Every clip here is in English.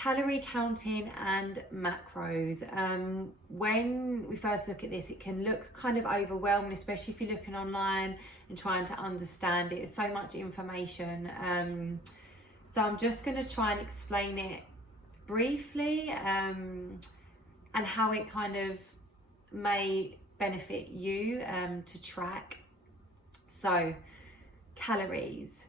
Calorie counting and macros. When we first look at this, it can look kind of overwhelming, especially if you're looking online and trying to understand it. It's so much information. So I'm just going to try and explain it briefly, and how it kind of may benefit you to track. So, calories.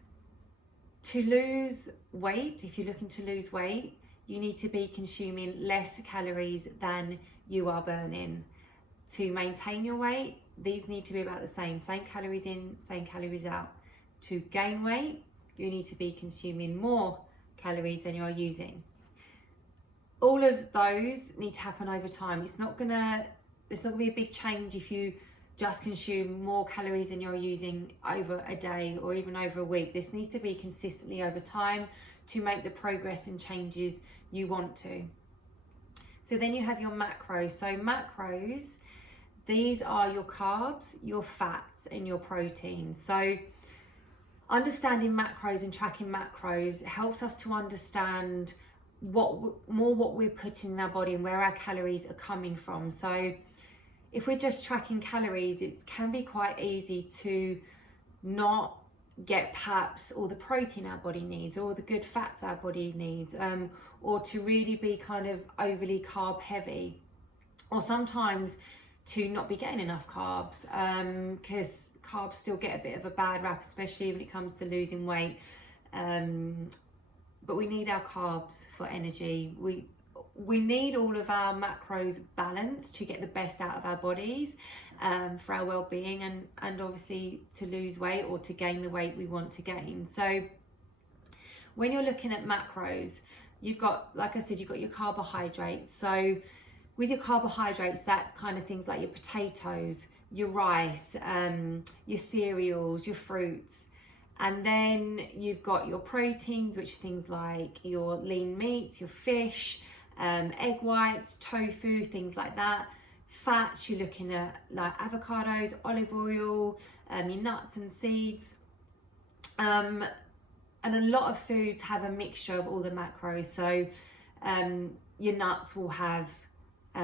To lose weight, if you're looking to lose weight, you need to be consuming less calories than you are burning. To maintain your weight, these need to be about the same calories in, same calories out. To gain weight, you need to be consuming more calories than you're using. All of those need to happen over time. It's not gonna be a big change if you just consume more calories than you're using over a day or even over a week. This needs to be consistently over time to make the progress and changes you want to. So then you have your macros. So macros, these are your carbs, your fats, and your proteins. So understanding macros and tracking macros helps us to understand what we're putting in our body and where our calories are coming from. So if we're just tracking calories, it can be quite easy to not get perhaps all the protein our body needs or the good fats our body needs, or to really be kind of overly carb heavy, or sometimes to not be getting enough carbs, because carbs still get a bit of a bad rap, especially when it comes to losing weight. But we need our carbs for energy. We need all of our macros balanced to get the best out of our bodies, for our well-being, and obviously to lose weight or to gain the weight we want to gain. So when you're looking at macros, you've got, like I said, you've got your carbohydrates. So with your carbohydrates, that's kind of things like your potatoes, your rice, your cereals, your fruits. And then you've got your proteins, which are things like your lean meats, your fish, egg whites, tofu, things like that. Fats, you're looking at like avocados, olive oil, your nuts and seeds. And a lot of foods have a mixture of all the macros. So your nuts will have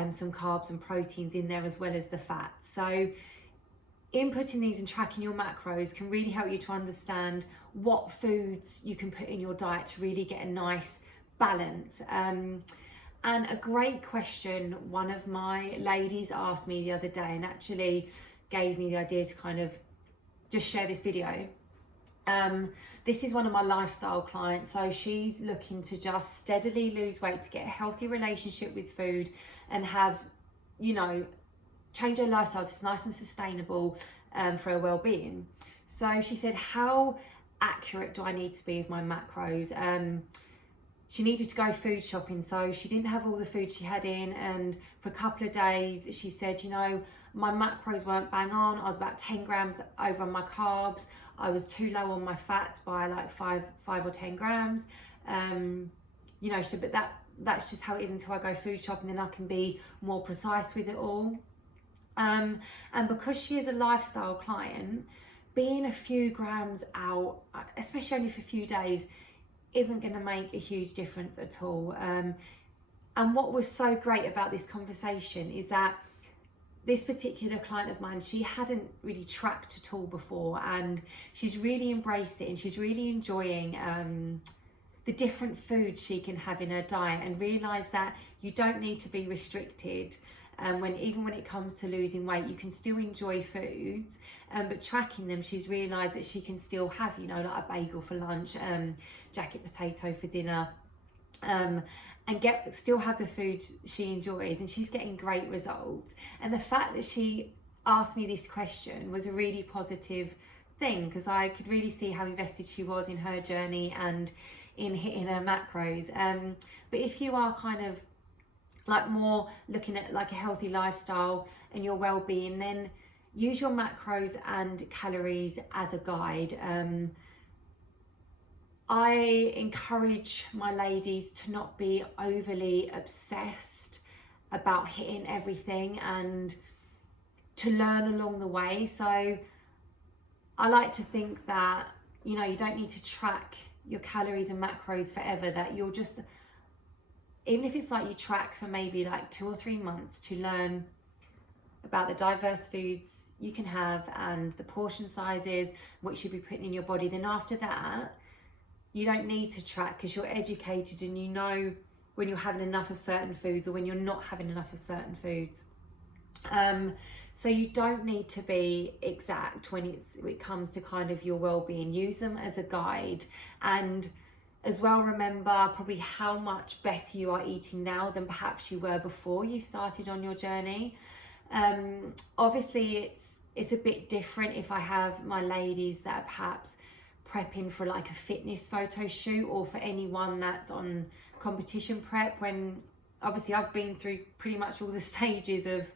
some carbs and proteins in there as well as the fats. So inputting these and tracking your macros can really help you to understand what foods you can put in your diet to really get a nice balance. And a great question one of my ladies asked me the other day, and actually gave me the idea to kind of just share this video. This is one of my lifestyle clients. So she's looking to just steadily lose weight to get a healthy relationship with food and have, change her lifestyle so it's nice and sustainable, for her well-being. So she said, how accurate do I need to be with my macros? She needed to go food shopping, so she didn't have all the food she had in, and for a couple of days she said, my macros weren't bang on. I was about 10 grams over on my carbs. I was too low on my fats by like 5 or 10 grams. She said, but that's just how it is until I go food shopping, then I can be more precise with it all. And because she is a lifestyle client, being a few grams out, especially only for a few days, isn't going to make a huge difference at all. And what was so great about this conversation is that this particular client of mine, she hadn't really tracked at all before, and she's really embraced it, and she's really enjoying the different foods she can have in her diet, and realised that you don't need to be restricted. Even when it comes to losing weight, you can still enjoy foods, but tracking them, she's realised that she can still have, like a bagel for lunch, jacket potato for dinner, and still have the food she enjoys, and she's getting great results. And the fact that she asked me this question was a really positive thing, because I could really see how invested she was in her journey and in hitting her macros. But if you are kind of like more looking at like a healthy lifestyle and your well-being, then use your macros and calories as a guide. I encourage my ladies to not be overly obsessed about hitting everything, and to learn along the way. So I like to think that, you don't need to track your calories and macros forever, that you'll just even if it's like you track for maybe like 2 or 3 months to learn about the diverse foods you can have and the portion sizes, what you should be putting in your body, then after that, you don't need to track because you're educated and you know when you're having enough of certain foods or when you're not having enough of certain foods. So you don't need to be exact when it comes to kind of your well-being. Use them as a guide, and as well remember probably how much better you are eating now than perhaps you were before you started on your journey. Obviously it's a bit different if I have my ladies that are perhaps prepping for like a fitness photo shoot, or for anyone that's on competition prep, when obviously I've been through pretty much all the stages of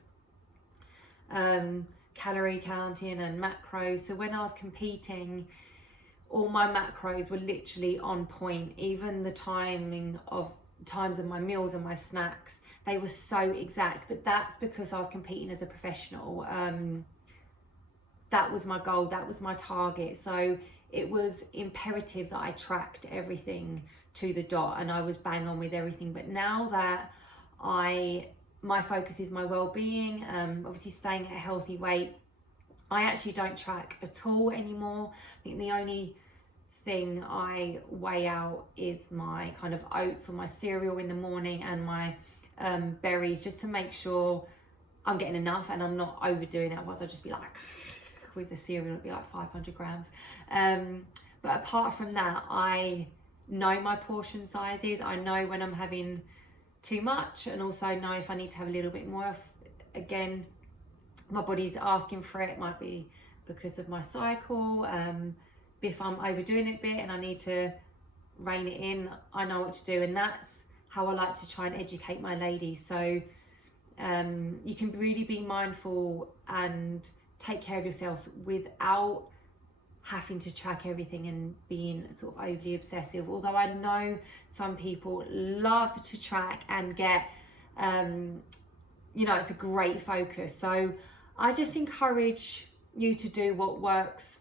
calorie counting and macros. So when I was competing, all my macros were literally on point. Even the times of my meals and my snacks, they were so exact. But that's because I was competing as a professional. That was my goal, that was my target. So it was imperative that I tracked everything to the dot and I was bang on with everything. But now that my focus is my well-being, obviously staying at a healthy weight, I actually don't track at all anymore. I think the only thing I weigh out is my kind of oats or my cereal in the morning and my berries, just to make sure I'm getting enough and I'm not overdoing it. Otherwise I'll just be like, with the cereal it'll be like 500 grams. But apart from that, I know my portion sizes. I know when I'm having too much, and also know if I need to have a little bit more. Again, my body's asking for it. It might be because of my cycle. If I'm overdoing it a bit and I need to rein it in, I know what to do. And that's how I like to try and educate my ladies. So you can really be mindful and take care of yourselves without having to track everything and being sort of overly obsessive. Although I know some people love to track and get, it's a great focus. So I just encourage you to do what works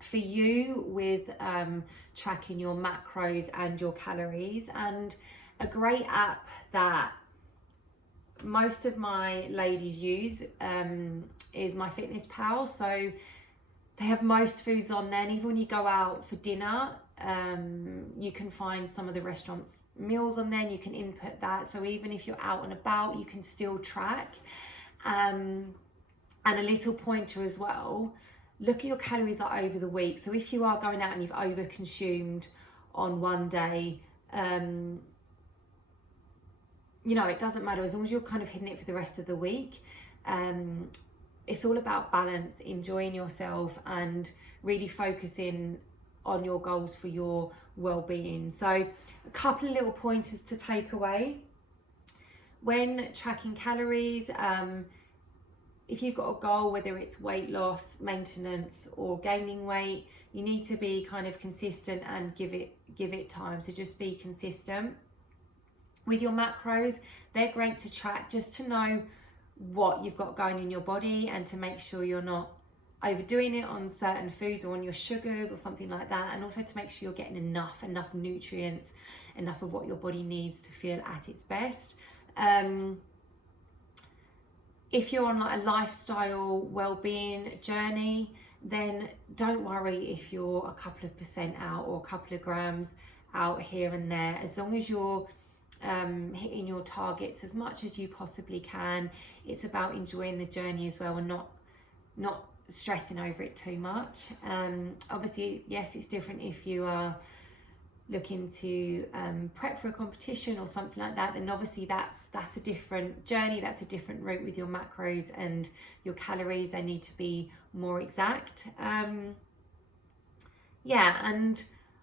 for you with tracking your macros and your calories. And a great app that most of my ladies use is MyFitnessPal. So they have most foods on there, and even when you go out for dinner, you can find some of the restaurants' meals on there and you can input that. So even if you're out and about, you can still track. And a little pointer as well, look at your calories over the week. So if you are going out and you've over consumed on one day, it doesn't matter as long as you're kind of hitting it for the rest of the week. It's all about balance, enjoying yourself and really focusing on your goals for your well-being. So a couple of little pointers to take away. When tracking calories, if you've got a goal, whether it's weight loss, maintenance or gaining weight, you need to be kind of consistent and give it time. So just be consistent. With your macros, they're great to track just to know what you've got going in your body and to make sure you're not overdoing it on certain foods or on your sugars or something like that, and also to make sure you're getting enough nutrients, enough of what your body needs to feel at its best. If you're on like a lifestyle well-being journey, then don't worry if you're a couple of percent out or a couple of grams out here and there. As long as you're hitting your targets as much as you possibly can, it's about enjoying the journey as well and not stressing over it too much. Obviously, yes, it's different if you are looking to prep for a competition or something like that, then obviously that's a different journey, that's a different route with your macros and your calories. They need to be more exact. And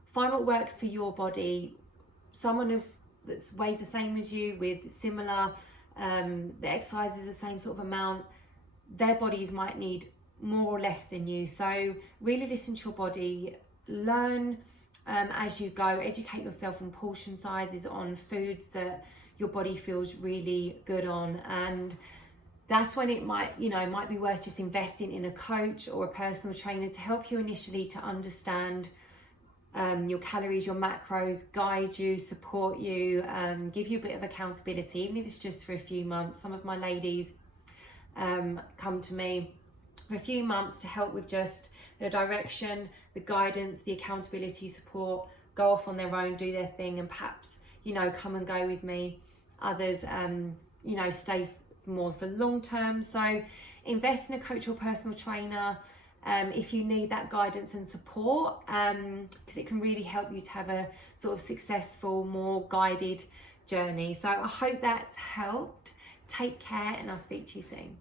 find what works for your body. Someone that weighs the same as you, with similar the exercise is the same sort of amount, their bodies might need more or less than you. So really listen to your body, learn as you go, educate yourself on portion sizes, on foods that your body feels really good on. And that's when it might be worth just investing in a coach or a personal trainer to help you initially to understand your calories, your macros, guide you, support you, give you a bit of accountability, even if it's just for a few months. Some of my ladies come to me for a few months to help with just the direction, the guidance, the accountability, support, go off on their own, do their thing, and perhaps, you know, come and go with me. Others, you know, stay more for long term. So invest in a coach or personal trainer if you need that guidance and support, because it can really help you to have a sort of successful, more guided journey. So I hope that's helped. Take care, and I'll speak to you soon.